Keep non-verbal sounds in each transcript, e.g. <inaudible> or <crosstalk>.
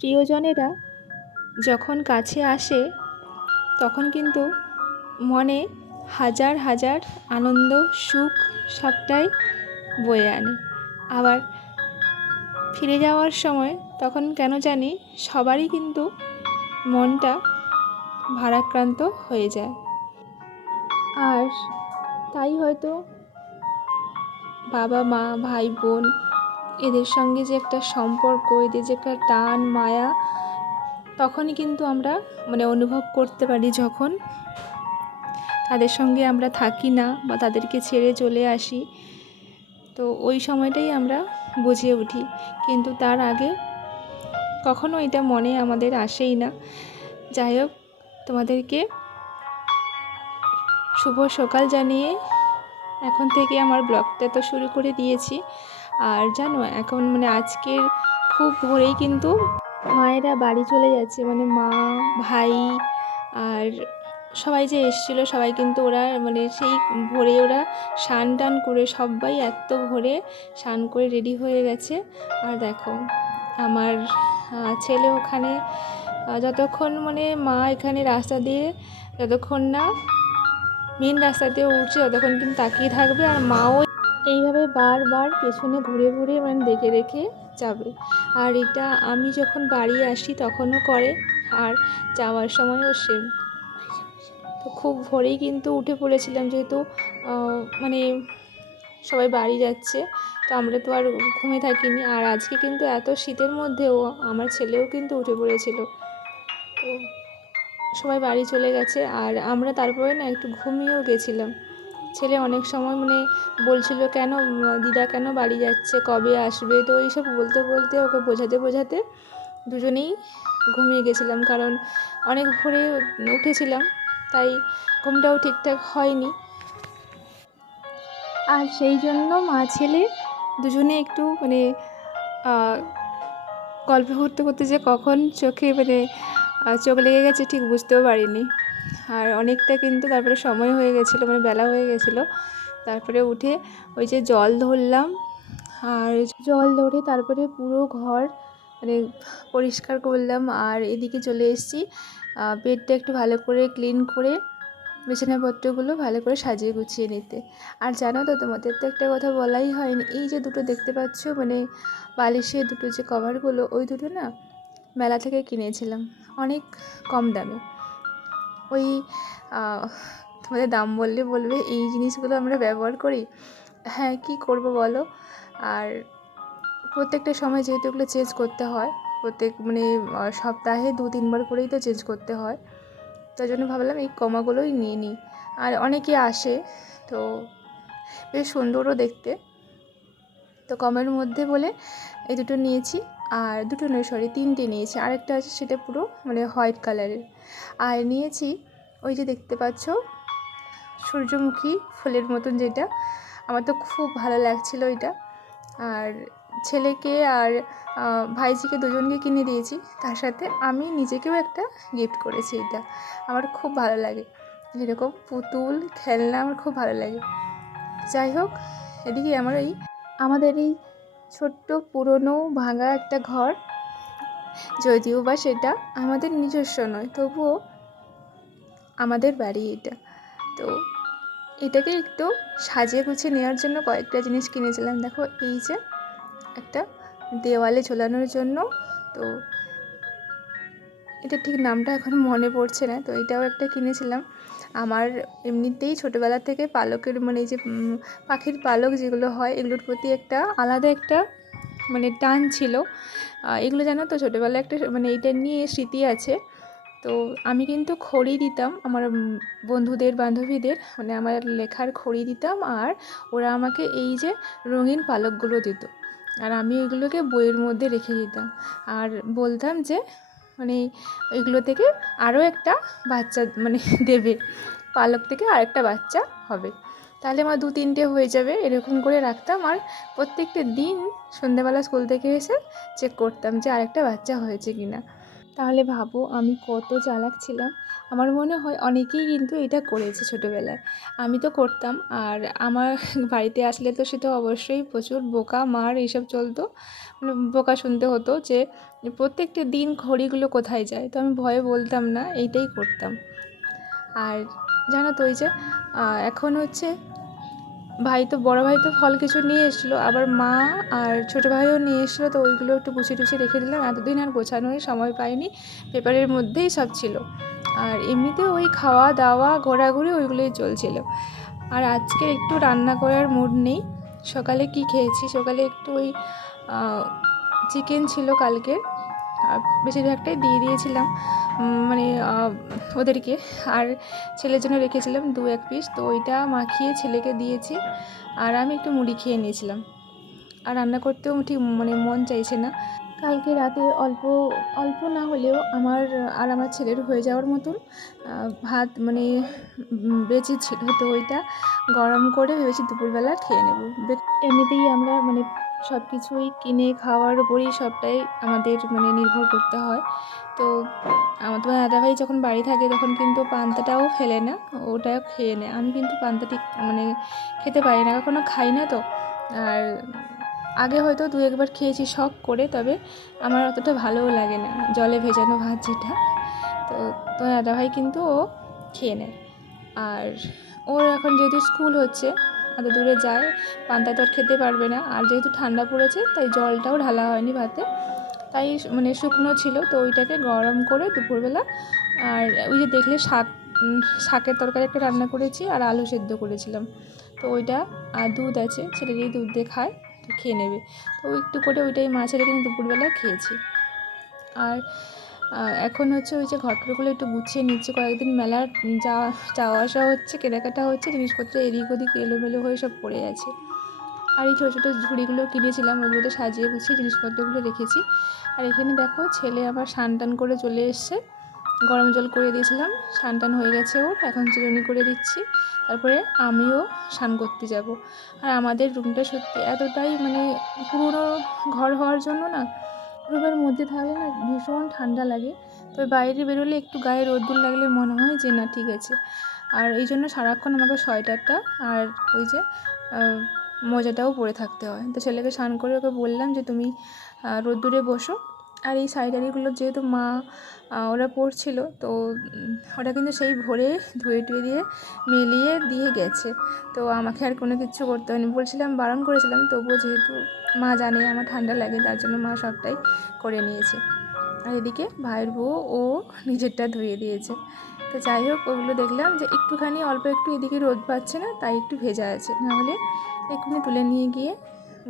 প্রিয়জনেরা যখন কাছে আসে, তখন কিন্তু মনে হাজার হাজার আনন্দ, সুখ সবটাই বয়ে আনে। আবার ফিরে যাওয়ার সময় তখন কেন জানি সবারই কিন্তু মনটা ভারাক্রান্ত হয়ে যায়। আর তাই হয়তো বাবা মা ভাই বোন এদের সঙ্গে যে একটা সম্পর্ক, এদের যে একটা টান, মায়া, তখনই কিন্তু আমরা মানে অনুভব করতে পারি যখন তাদের সঙ্গে আমরা থাকি না বা তাদেরকে ছেড়ে চলে আসি। তো ওই সময়টাই আমরা বুঝে উঠি। কিন্তু তার আগে কখনো এটা মনে আমাদের আসেই না। যাই হোক, তোমাদেরকে শুভ সকাল জানিয়ে এখন থেকে আমার ব্লগটা তো শুরু করে দিয়েছি। আর জানো, এখন মানে আজকের খুব ভোরেই কিন্তু মায়েরা বাড়ি চলে যাচ্ছে। মানে মা, ভাই আর সবাই যে এসেছিল, সবাই কিন্তু ওরা মানে সেই ভোরে ওরা স্নান টান করে সবাই এত ভোরে স্নান করে রেডি হয়ে গেছে। আর দেখো, আমার ছেলে ওখানে যতক্ষণ মানে মা এখানে রাস্তা দিয়ে যতক্ষণ না মেন রাস্তা দিয়ে উঠছে, ততক্ষণ কিন্তু তাকিয়ে থাকবে। আর মাও এইভাবে বারবার পেছনে ঘুরে ঘুরে মানে দেখে রেখে যাবে। আর এটা আমি যখন বাড়ি আসি তখনও করে, আর যাওয়ার সময়ও সেম তো খুব ভোরেই কিন্তু উঠে পড়েছিলাম যেহেতু মানে সবাই বাড়ি যাচ্ছে, তো আমরা তো আর ঘুমে থাকিনি। আর আজকে কিন্তু এত শীতের মধ্যেও আমার ছেলেও কিন্তু উঠে পড়েছিল। তো সবাই বাড়ি চলে গেছে, আর আমরা তারপরে না একটু ঘুমিয়েও গেছিলাম। ছেলে অনেক সময় মানে বলছিল কেন, দিদা কেন বাড়ি যাচ্ছে, কবে আসবে? তো এইসব বলতে বলতে ওকে বোঝাতে বোঝাতে দুজনেই ঘুমিয়ে গেছিলাম। কারণ অনেক ভোরে উঠেছিলাম, তাই ঘুমটাও ঠিকঠাক হয়নি। আর সেই জন্য মা ছেলে দুজনে একটু মানে গল্প করতে করতে যে কখন চোখে মানে চোখ লেগে গেছে ঠিক বুঝতেও পারিনি। আর অনেকটা কিন্তু তারপরে সময় হয়ে গেছিল মানে বেলা হয়ে গেছিল। তারপরে উঠে ওই যে জল ধরলাম, আর জল ধরে তারপরে পুরো ঘর মানে পরিষ্কার করলাম। আর এদিকে চলে এসেছি বেডটা একটু ভালো করে ক্লিন করে বিছানাপত্রগুলো ভালো করে সাজিয়ে গুছিয়ে নিতে। আর জানো তো, তোমাদের তো একটা কথা বলাই হয়নি, এই যে দুটো দেখতে পাচ্ছ মানে বালিশের দুটো যে কভারগুলো ওই দুটো না মেলা থেকে কিনেছিলাম, অনেক কম দামে। ওই তোমাদের দাম বললে বলবে, এই জিনিসগুলো আমরা ব্যবহার করি? হ্যাঁ কী করব বলো? আর প্রত্যেকটা সময় যেহেতু এগুলো চেঞ্জ করতে হয়, প্রত্যেক মানে সপ্তাহে দু, তিনবার করেই তো চেঞ্জ করতে হয়। তাই জন্য ভাবলাম এই কমাগুলোই নিয়ে নিই। আর অনেকে আসে, তো বেশ সুন্দরও দেখতে। তো কমের মধ্যে বলে এই দুটো নিয়েছি। আর দুটো নয় সরি তিনটে নিয়েছি। আরেকটা আছে, সেটা পুরো মানে হোয়াইট কালারের। আর নিয়েছি, ওই যে দেখতে পাচ্ছ, সূর্যমুখী ফুলের মতন যেটা। আমার তো খুব ভালো লাগছিল এটা আর ছেলেকে আর ভাইজিকে দুজনকে কিনে দিয়েছি। তার সাথে আমি নিজেকেও একটা গিফট করেছি এটা। আমার খুব ভালো লাগে। এরকম পুতুল, খেলনা, আমার খুব ভালো লাগে। যাই হোক, এদিকে আমার এই, আমাদের এই ছোট্ট, পুরনো, ভাঙা একটা ঘর। যদিও বা সেটা আমাদের নিজস্ব নয়, তবুও আমাদের বাড়ি এটা। তো এটাকে একটু সাজিয়ে গুছিয়ে নেওয়ার জন্য কয়েকটা জিনিস কিনেছিলাম। দেখো এই যে একটা দেওয়ালে ঝোলানোর জন্য। তো এটা ঠিক নামটা এখন মনে পড়ছে না। তো এটাও একটা কিনেছিলাম। আমার এমনিতেই ছোটোবেলা থেকে পালকের মানে এই যে পাখির পালক যেগুলো হয়, এগুলোর প্রতি একটা আলাদা একটা মানে টান ছিল। এগুলো জানো তো, ছোটোবেলায় একটা মানে এটা নিয়ে স্মৃতি আছে। তো আমি কিন্তু খড়ি দিতাম আমার বন্ধুদের, বান্ধবীদের মানে আমার লেখার খড়ি দিতাম আর ওরা আমাকে এই যে রঙিন পালকগুলো দিত। আর আমি ওইগুলোকে বইয়ের মধ্যে রেখে দিতাম। আর বলতাম যে মানে ওইগুলো থেকে আরও একটা বাচ্চা মানে <laughs> দেবে। পালক থেকে আরেকটা বাচ্চা হবে। তাহলে আমার দু তিনটে হয়ে যাবে, এরকম করে রাখতাম। আর প্রত্যেকটা দিন সন্ধ্যেবেলা স্কুল থেকে এসে চেক করতাম যে আরেকটা বাচ্চা হয়েছে কি না তাহলে ভাবো, আমি কত চালাক ছিলাম। আমার মনে হয় অনেকেই কিন্তু এটা করেছে ছোটোবেলায়। আমি তো করতাম, আর আমার <laughs> বাড়িতে আসলে তো সেটা অবশ্যই প্রচুর বোকা, মার এইসব চলতো। মানে বোকা শুনতে হতো যে, প্রত্যেকটা দিন ঘড়িগুলো কোথায় যায়? তো আমি ভয়ে বলতাম না, এইটাই করতাম। আর জানো তো ওই যে এখন হচ্ছে ভাই তো, বড় ভাই তো ফল কিছু নিয়ে এসেছিল, আবার মা আর ছোটো ভাইও নিয়ে এসেছিল, তো ওইগুলো একটু গুছিয়ে টুছিয়ে রেখে দিলাম। এতদিন আর গোছানোর সময় পাইনি, পেপারের মধ্যেই সব ছিল। আর এমনিতে ওই খাওয়া দাওয়া, ঘোরাঘুরি ওইগুলোই চলছিল। আর আজকে একটু রান্না করার মুড নেই। সকালে কি খেয়েছি? সকালে একটু ওই চিকেন ছিল কালকে আর বেশিরভাগটাই দিয়ে দিয়েছিলাম। মানে ওদেরকে আর ছেলের জন্য রেখেছিলাম দু এক পিস, তো ওইটা মাখিয়ে ছেলেকে দিয়েছি আর আমি একটু মুড়ি খেয়ে নিয়েছিলাম। আর রান্না করতেও ঠিক মানে মন চাইছে না। কালকে রাতে অল্প অল্প না হলেও আমার আর আমার ছেলের হয়ে যাওয়ার মতন ভাত মানে বেঁচে ছিল তো ওইটা গরম করে ভেবেছি দুপুরবেলা খেয়ে নেব। এমনিতেই আমরা মানে সব কিছুই কিনে খাওয়ার উপরেই সবটাই আমাদের মানে নির্ভর করতে হয়। তো আমার তোমার দাদাভাই যখন বাড়ি থাকে তখন কিন্তু পান্তাটাও ফেলে না ওটা খেয়ে নেয়। আমি কিন্তু পান্তা ঠিক মানে খেতে পারি না, কখনো খাই না তো। আর আগে হয়তো দু একবার খেয়েছি শখ করে, তবে আমার অতটা ভালোও লাগে না, জলে ভেজানো ভাত যেটা। তো তোমার দাদাভাই কিন্তু ও খেয়ে নেয়। আর ওর এখন যেহেতু স্কুল হচ্ছে, এত দূরে যায় পান্তা তো খেতে পারবে না। আর যেহেতু ঠান্ডা পড়েছে, তাই জলটাও ঢালা হয়নি ভাতে। তাই মানে শুকনো ছিল, তো ওইটাকে গরম করে দুপুরবেলা, আর ওই যে দেখলে শাক শাকের তরকারি একটা রান্না করেছি, আর আলু সেদ্ধ করেছিলাম। তো ওইটা, আর দুধ আছে ছেলে দিয়ে দুধ দিয়ে খায়। তো খেয়ে নেবে। তো একটু করে ওইটাই মাছের কিন্তু দুপুরবেলা খেয়েছি। আর এখন হচ্ছে ওই যে ঘরটরগুলো একটু গুছিয়ে নিচ্ছে। কয়েকদিন মেলার যাওয়া যাওয়া আসা হচ্ছে, কেনাকাটা হচ্ছে, জিনিসপত্র এদিক ওদিক এলোমেলো হয়ে সব পড়ে আছে। আর এই ছোটো ছোটো ঝুড়িগুলো কিনেছিলাম ওগুলোতে সাজিয়ে গুছিয়ে জিনিসপত্রগুলো রেখেছি। আর এখানে দেখো ছেলে আবার স্নান টান করে চলে এসছে। গরম জল করে দিয়েছিলাম, স্নান টান হয়ে গেছে ওর, এখন চিরুনি করে দিচ্ছি। তারপরে আমিও স্নান করতে যাব। আর আমাদের রুমটা সত্যি এতটাই মানে পুরনো ঘর হওয়ার জন্য না রুমের মধ্যে থাকলে না ভীষণ ঠান্ডা লাগে। তবে বাইরে বেরোলে একটু গায়ে রোদ্দুর লাগলে মনে হয় যে না, ঠিক আছে। আর এই জন্য সারাক্ষণ আমাকে সোয়েটারটা আর ওই যে মোজাটাও পরে থাকতে হয়। তো ছেলেকে স্নান করে ওকে বললাম যে, তুমি রোদ্দুরে বসো। আর এই শাড়িটারিগুলো যেহেতু মা ওরা পরছিল তো ওটা কিন্তু সেই ভোরে ধুয়ে টুয়ে দিয়ে মিলিয়ে দিয়ে গেছে। তো আমাকে আর কোনো কিছু করতে হয়নি। বলছিলাম, বারণ করেছিলাম, তবুও যেহেতু মা জানে, আমার ঠান্ডা লাগে, তার জন্য মা সবটাই করে নিয়েছে। আর এদিকে ভাইয়ের বউ, ও নিজেরটা ধুয়ে দিয়েছে। তো যাই হোক, ওগুলো দেখলাম যে একটুখানি অল্প একটু এদিকে রোদ পাচ্ছে না, তাই একটু ভেজা আছে। নাহলে এক্ষুনি তুলে নিয়ে গিয়ে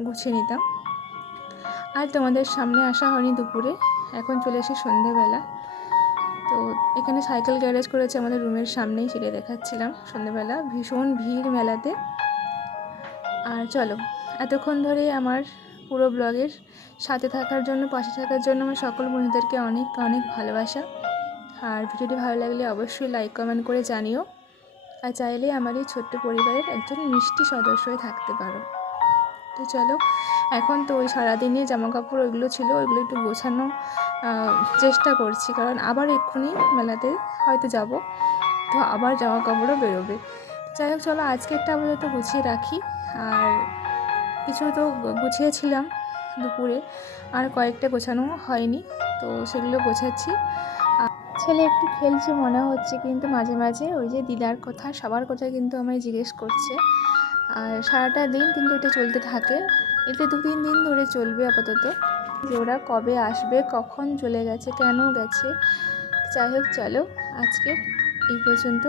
গুছিয়ে নিতাম। আর তোমাদের সামনে আসা হয়নি দুপুরে, এখন চলে এসে সন্ধেবেলা। তো এখানে সাইকেল গ্যারেজ করেছে আমাদের রুমের সামনেই সেটা দেখাচ্ছিলাম সন্ধেবেলা, ভীষণ ভিড় মেলাতে। আর চলো, এতক্ষণ ধরে আমার পুরো ব্লগের সাথে থাকার জন্য, পাশে থাকার জন্য আমার সকল বন্ধুদেরকে অনেক অনেক ভালোবাসা। আর ভিডিওটি ভালো লাগলে অবশ্যই লাইক কমেন্ট করে জানিও। আর চাইলে আমার এই ছোট্ট পরিবারের একজন মিষ্টি সদস্য হয়ে থাকতে পারো। তো চলো এখন তো ওই সারাদিনে জামা কাপড় ওইগুলো ছিল, ওইগুলো একটু গোছানো চেষ্টা করছি। কারণ আবার এক্ষুনি মেলাতে হয়তো যাব, তো আবার জামা কাপড়ও বেরোবে। যাই হোক, চলো আজকে একটা আপাতত গুছিয়ে রাখি। আর কিছু তো গুছিয়েছিলাম দুপুরে, আর কয়েকটা গোছানো হয়নি, তো সেগুলো গোছাচ্ছি। ছেলে একটু খেলছে মনে হচ্ছে, কিন্তু মাঝে মাঝে ওই যে দিদার কথা, সবার কথা কিন্তু আমায় জিজ্ঞেস করছে। আর সারাটা দিন কিন্তু এটা চলতে থাকে। এটা দু তিন দিন ধরে চলবে আপাতত। যে ওরা কবে আসবে, কখন চলে গেছে, কেন গেছে, যাই হোক, চলো আজকে এই পর্যন্ত।